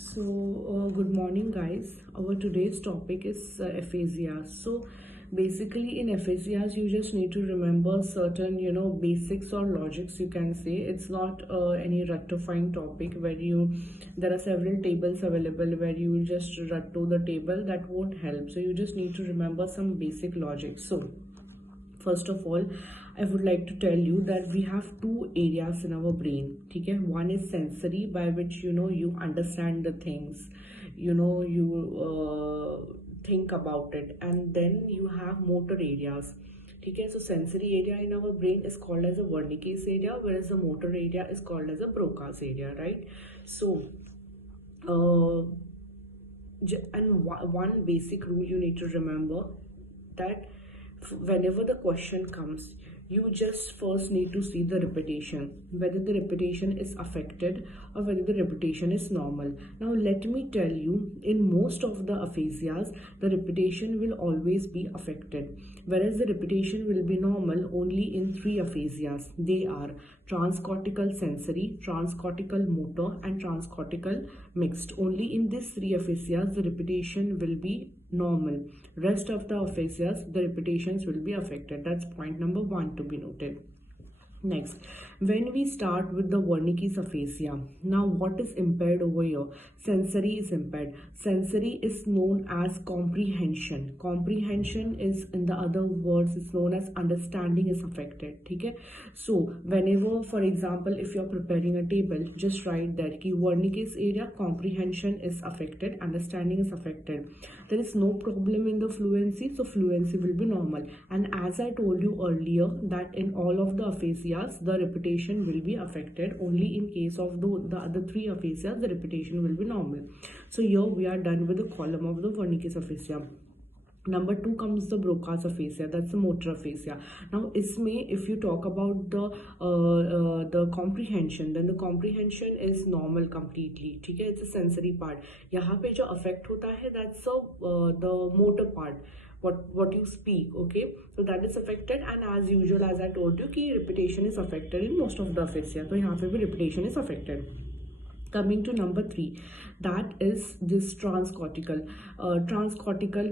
Good morning, guys. Our today's topic is aphasia. So, basically, in aphasias, you just need to remember certain, basics or logics. You can say it's not any rectifying topic where there are several tables available where you just rut to the table. That won't help. So, you just need to remember some basic logic. So, first of all, I would like to tell you that we have two areas in our brain. Okay? One is sensory, by which you understand the things, you think about it, and then you have motor areas. Okay? So sensory area in our brain is called as a Wernicke's area, whereas the motor area is called as a Broca's area, right? So and one basic rule you need to remember, that whenever the question comes, you just first need to see the repetition, whether the repetition is affected or whether the repetition is normal. Now let me tell you, in most of the aphasias, the repetition will always be affected, whereas the repetition will be normal only in three aphasias. They are transcortical sensory, transcortical motor, and transcortical mixed. Only in these three aphasias the repetition will be normal. Rest of the aphasias, the repetitions will be affected. That's point number one to be noted. Next, when we start with the Wernicke's aphasia, now what is impaired over here? Sensory is impaired. Sensory is known as comprehension. Comprehension is, in the other words, is known as understanding is affected. Okay? So whenever, for example, if you're preparing a table, just write that ki Wernicke's area, comprehension is affected, understanding is affected. There is no problem in the fluency, so fluency will be normal. And as I told you earlier, that in all of the aphasias, the repetition will be affected. Only in case of the other three aphasias, the repetition will be normal. So here we are done with the column of the Wernicke's aphasia. Number two comes the Broca's aphasia, that's the motor aphasia. Now, if you talk about the comprehension, then the comprehension is normal completely. Okay, it's a sensory part. यहाँ पे जो affect होता है, that's the motor part. What you speak, okay, so that is affected, and as usual, as I told you, ki repetition is affected in most of the aphasia, so यहाँ पे भी repetition is affected. Coming to number three, that is this transcortical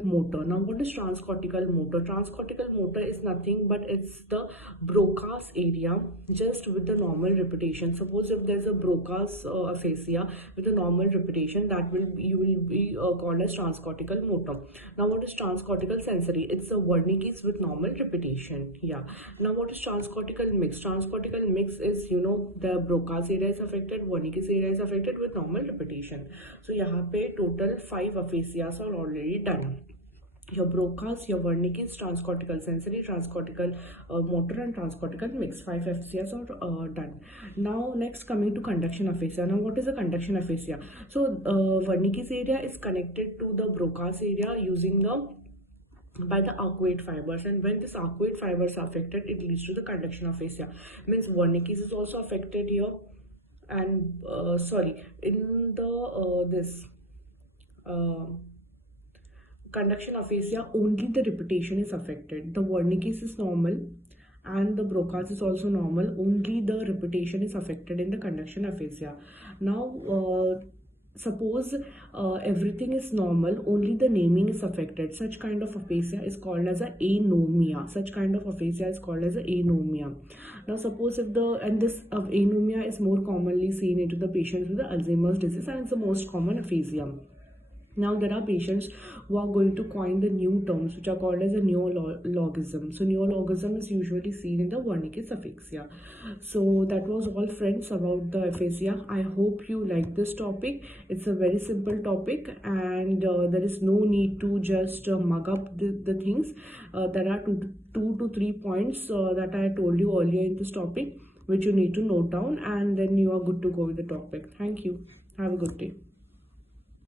motor. Now what is transcortical motor? Transcortical motor is nothing but it's the Broca's area just with the normal repetition. Suppose if there's a Broca's aphasia with a normal repetition, that you will be called as transcortical motor. Now what is transcortical sensory? It's a Wernicke's with normal repetition. Yeah. Now what is transcortical mix? Transcortical mix is, the Broca's area is affected, Wernicke's area is affected with normal repetition. So यहाँ पे total 5 aphasias are already done. Your Broca's, your Wernicke's, transcortical sensory, transcortical motor, and transcortical mix. 5 aphasias are done. Now next, coming to conduction aphasia. Now what is a conduction aphasia? So Wernicke's area is connected to the Broca's area by the arcuate fibers, and when this arcuate fibers are affected, it leads to the conduction aphasia. Means Wernicke's is also affected here, and in the conduction aphasia, only the repetition is affected. The Wernicke's is normal and the Broca's is also normal, only the repetition is affected in the conduction aphasia. Now suppose everything is normal, only the naming is affected. Such kind of aphasia is called as a anomia. Such kind of aphasia is called as a anomia. Now suppose if this anomia is more commonly seen into the patients with the Alzheimer's disease, and it's the most common aphasia. Now there are patients who are going to coin the new terms which are called as a neologism. So neologism is usually seen in the Wernicke's aphasia. So that was all, friends, about the aphasia. I hope you like this topic. It's a very simple topic, and there is no need to just mug up the things. There are two to three points that I told you earlier in this topic, which you need to note down, and then you are good to go with the topic. Thank you. Have a good day.